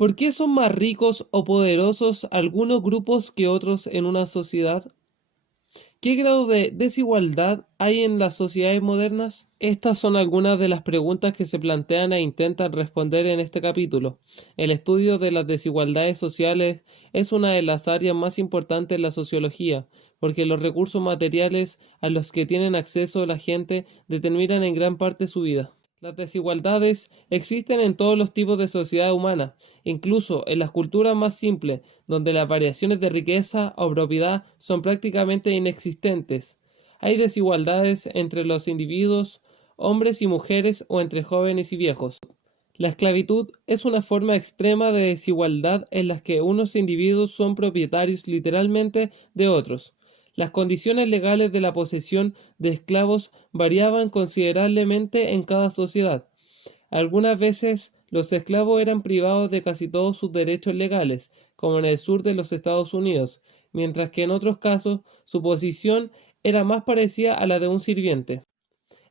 ¿Por qué son más ricos o poderosos algunos grupos que otros en una sociedad? ¿Qué grado de desigualdad hay en las sociedades modernas? Estas son algunas de las preguntas que se plantean e intentan responder en este capítulo. El estudio de las desigualdades sociales es una de las áreas más importantes en la sociología, porque los recursos materiales a los que tienen acceso la gente determinan en gran parte su vida. Las desigualdades existen en todos los tipos de sociedad humana, incluso en las culturas más simples, donde las variaciones de riqueza o propiedad son prácticamente inexistentes. Hay desigualdades entre los individuos, hombres y mujeres o entre jóvenes y viejos. La esclavitud es una forma extrema de desigualdad en la que unos individuos son propietarios literalmente de otros. Las condiciones legales de la posesión de esclavos variaban considerablemente en cada sociedad. Algunas veces los esclavos eran privados de casi todos sus derechos legales, como en el sur de los Estados Unidos, mientras que en otros casos su posición era más parecida a la de un sirviente.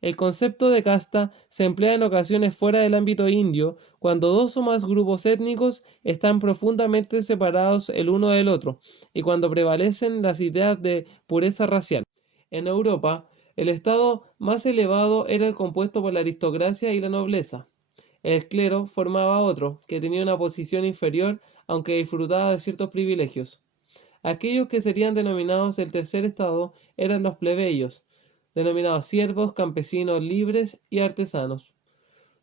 El concepto de casta se emplea en ocasiones fuera del ámbito indio, cuando dos o más grupos étnicos están profundamente separados el uno del otro, y cuando prevalecen las ideas de pureza racial. En Europa, el estado más elevado era el compuesto por la aristocracia y la nobleza. El clero formaba otro, que tenía una posición inferior, aunque disfrutaba de ciertos privilegios. Aquellos que serían denominados el tercer estado eran los plebeyos, denominados siervos, campesinos libres y artesanos.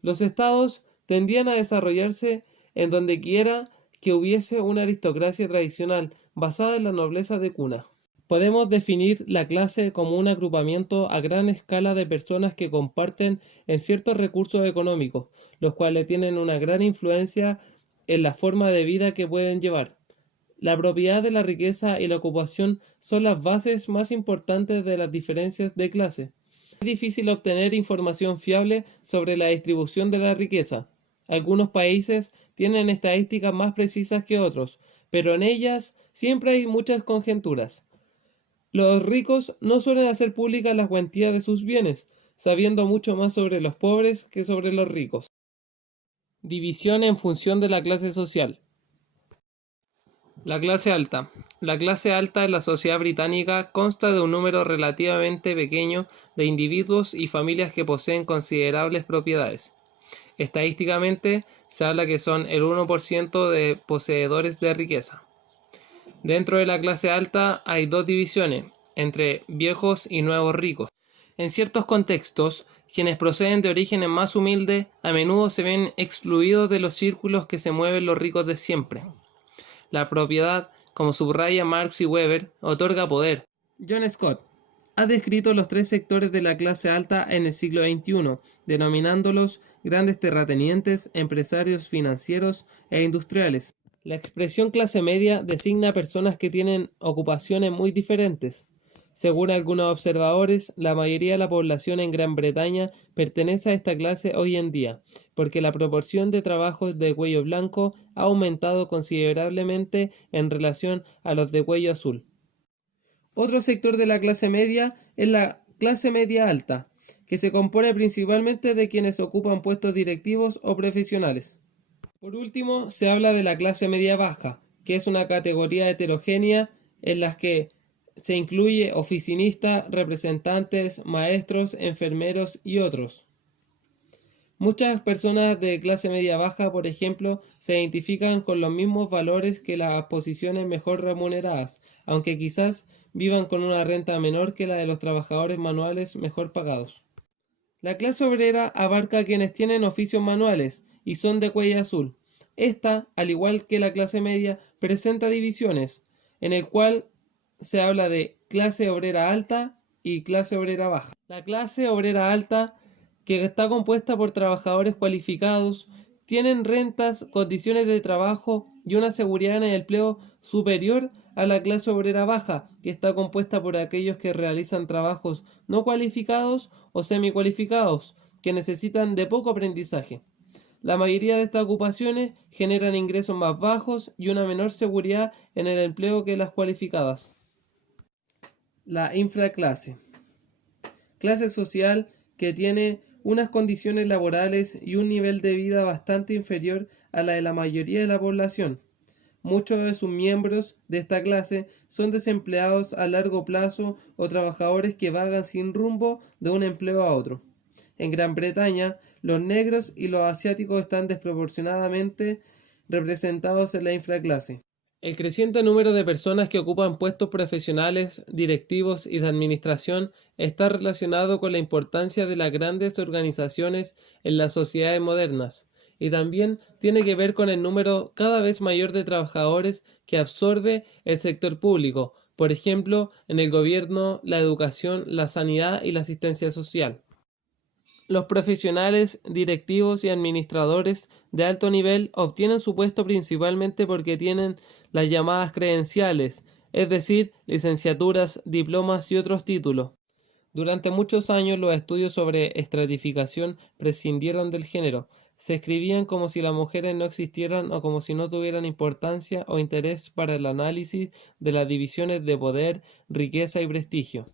Los estados tendían a desarrollarse en donde quiera que hubiese una aristocracia tradicional basada en la nobleza de cuna. Podemos definir la clase como un agrupamiento a gran escala de personas que comparten en ciertos recursos económicos, los cuales tienen una gran influencia en la forma de vida que pueden llevar. La propiedad de la riqueza y la ocupación son las bases más importantes de las diferencias de clase. Es difícil obtener información fiable sobre la distribución de la riqueza. Algunos países tienen estadísticas más precisas que otros, pero en ellas siempre hay muchas conjeturas. Los ricos no suelen hacer públicas las cuantías de sus bienes, sabiendo mucho más sobre los pobres que sobre los ricos. División en función de la clase social. La clase alta. La clase alta en la sociedad británica consta de un número relativamente pequeño de individuos y familias que poseen considerables propiedades. Estadísticamente, se habla que son el 1% de poseedores de riqueza. Dentro de la clase alta hay dos divisiones, entre viejos y nuevos ricos. En ciertos contextos, quienes proceden de orígenes más humildes a menudo se ven excluidos de los círculos que se mueven los ricos de siempre. La propiedad, como subraya Marx y Weber, otorga poder. John Scott ha descrito los tres sectores de la clase alta en el siglo XXI, denominándolos grandes terratenientes, empresarios financieros e industriales. La expresión clase media designa a personas que tienen ocupaciones muy diferentes. Según algunos observadores, la mayoría de la población en Gran Bretaña pertenece a esta clase hoy en día, porque la proporción de trabajos de cuello blanco ha aumentado considerablemente en relación a los de cuello azul. Otro sector de la clase media es la clase media alta, que se compone principalmente de quienes ocupan puestos directivos o profesionales. Por último, se habla de la clase media baja, que es una categoría heterogénea en la que se incluye oficinistas, representantes, maestros, enfermeros y otros. Muchas personas de clase media baja, por ejemplo, se identifican con los mismos valores que las posiciones mejor remuneradas, aunque quizás vivan con una renta menor que la de los trabajadores manuales mejor pagados. La clase obrera abarca a quienes tienen oficios manuales y son de cuello azul. Esta, al igual que la clase media, presenta divisiones, en el cual se habla de clase obrera alta y clase obrera baja. La clase obrera alta, que está compuesta por trabajadores cualificados, tienen rentas, condiciones de trabajo y una seguridad en el empleo superior a la clase obrera baja, que está compuesta por aquellos que realizan trabajos no cualificados o semicualificados, que necesitan de poco aprendizaje. La mayoría de estas ocupaciones generan ingresos más bajos y una menor seguridad en el empleo que las cualificadas. La infraclase. Clase social que tiene unas condiciones laborales y un nivel de vida bastante inferior a la de la mayoría de la población. Muchos de sus miembros de esta clase son desempleados a largo plazo o trabajadores que vagan sin rumbo de un empleo a otro. En Gran Bretaña, los negros y los asiáticos están desproporcionadamente representados en la infraclase. El creciente número de personas que ocupan puestos profesionales, directivos y de administración está relacionado con la importancia de las grandes organizaciones en las sociedades modernas, y también tiene que ver con el número cada vez mayor de trabajadores que absorbe el sector público, por ejemplo, en el gobierno, la educación, la sanidad y la asistencia social. Los profesionales, directivos y administradores de alto nivel obtienen su puesto principalmente porque tienen las llamadas credenciales, es decir, licenciaturas, diplomas y otros títulos. Durante muchos años los estudios sobre estratificación prescindieron del género. Se escribían como si las mujeres no existieran o como si no tuvieran importancia o interés para el análisis de las divisiones de poder, riqueza y prestigio.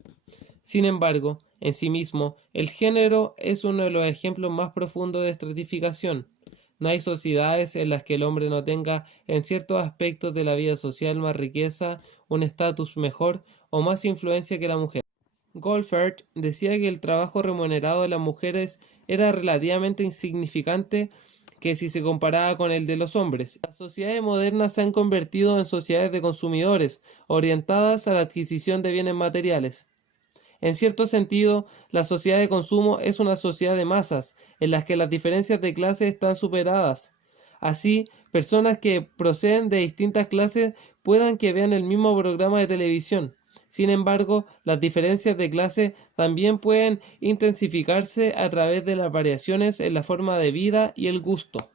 Sin embargo, en sí mismo, el género es uno de los ejemplos más profundos de estratificación. No hay sociedades en las que el hombre no tenga en ciertos aspectos de la vida social más riqueza, un estatus mejor o más influencia que la mujer. Goldfarb decía que el trabajo remunerado de las mujeres era relativamente insignificante que si se comparaba con el de los hombres. Las sociedades modernas se han convertido en sociedades de consumidores, orientadas a la adquisición de bienes materiales. En cierto sentido, la sociedad de consumo es una sociedad de masas, en las que las diferencias de clase están superadas. Así, personas que proceden de distintas clases puedan que vean el mismo programa de televisión. Sin embargo, las diferencias de clase también pueden intensificarse a través de las variaciones en la forma de vida y el gusto.